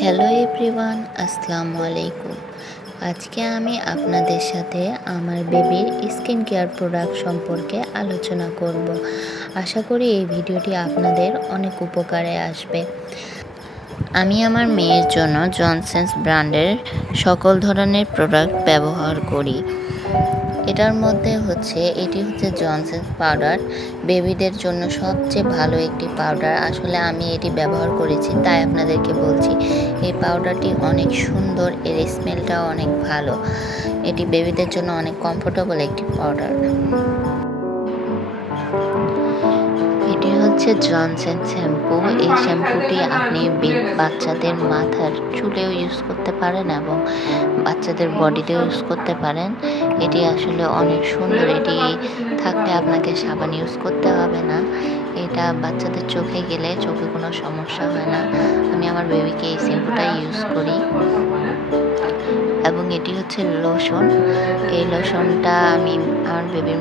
Hello everyone, আসসালামু আলাইকুম। আজকে আমি আপনাদের সাথে আমার বেবির স্কিন কেয়ার প্রোডাক্ট সম্পর্কে আলোচনা করব। আশা করি এই ভিডিওটি আপনাদের অনেক উপকারে আসবে। আমি আমার মেয়ের জন্য জনসন্স ব্র্যান্ডের সকল ধরনের প্রোডাক্ট ব্যবহার করি। এটার মধ্যে এটি হচ্ছে জনসন্স পাউডার, বেবিদের জন্য সবচেয়ে ভালো একটি পাউডার। আসলে আমি এটি ব্যবহার করেছি, তাই আপনাদেরকে বলছি। এই পাউডারটি অনেক সুন্দর, এর স্মেলটাও অনেক ভালো। এটি বেবিদের জন্য অনেক কমফোর্টেবল একটি পাউডার। এটি হচ্ছে জনসন্স শ্যাম্পু। এই শ্যাম্পুটি আপনি বাচ্চাদের মাথার চুলেও ইউজ করতে পারেন এবং বাচ্চাদের বডিতেও ইউজ করতে পারেন। এটি আসলে অনেক সুন্দর। এটি থাকলে আপনাকে সাবান ইউজ করতে হবে না। এটা বাচ্চাদের চোখে গেলে চোখে কোনো সমস্যা হয় না। আমি আমার বেবিকে এই শ্যাম্পুটাই ইউজ করি। এবং এটি হচ্ছে লোশন। এই লোশনটা আমি আমার বেবির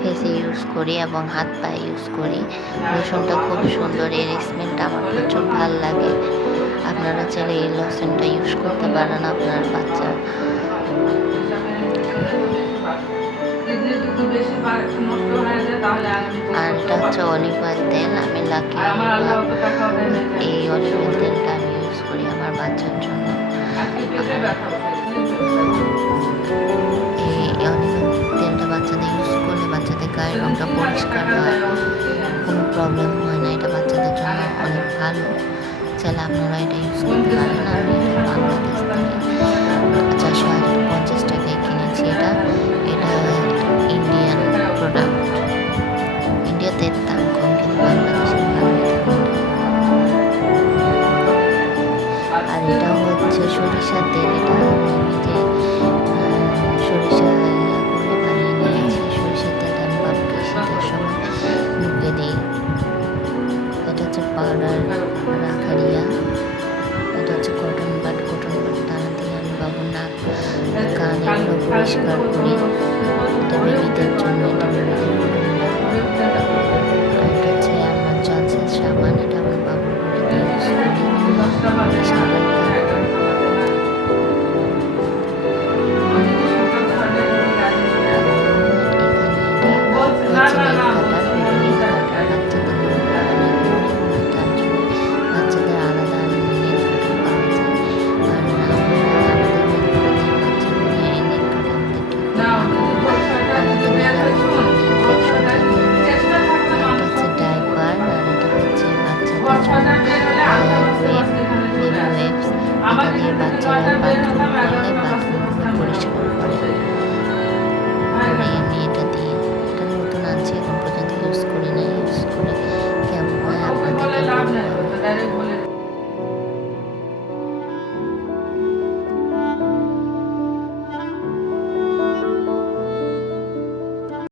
ফেসে ইউজ করি এবং হাত পায়ে ইউজ করি। লোশনটা খুব সুন্দর, এর স্মেলটা আমার প্রচুর ভালো লাগে। আপনারা চাইলে এই লোশনটা ইউজ করতে পারেন আপনার বাচ্চার। আর এটা হচ্ছে অলিভ অয়েল তেল। আমি লাকি এই অলিভ অয়েল তেলটা আমি ইউজ করি আমার বাচ্চার জন্য। এই অলিভ অয়েল তেলটা বাচ্চাদের ইউজ করলে বাচ্চাদের গায়ের রঙটা পরিষ্কার হয়, কোনো প্রবলেম হয় না। এটা বাচ্চাদের জন্য অনেক ভালো। চাইলে আপনারা এটা ইউজ করতে পারেন। আমি এটা বাংলাদেশ থেকে 450 টাকায় কিনেছি। এটা ইন্ডিয়ান প্রোডাক্ট। ইন্ডিয়াতে দাম কম, কিন্তু বাংলাদেশে ভালো। আর এটা হচ্ছে সরিষার তেল। এটা আমি নিজে সরিষা করে বানিয়ে নিয়েছি। সরিষার তেলটা আমি বাবুকে শীতের সময় মুখে দিই। এটা হচ্ছে পাউডার রাখারিয়া। এটা হচ্ছে কটন বাট টানা দিয়ে আমি বাবুর নাক, কান এগুলো পরিষ্কার করি। এটা বেবিদের জন্য, এটা বেবিদের আর এটা হচ্ছে আমার জনসন্স সাবান। এটা আমার বাবুর বডিতে ইউজ করি। এই সাবানটা বাচ্চারা বাথরুম করলে বাথরুমগুলো পরিষ্কার করে।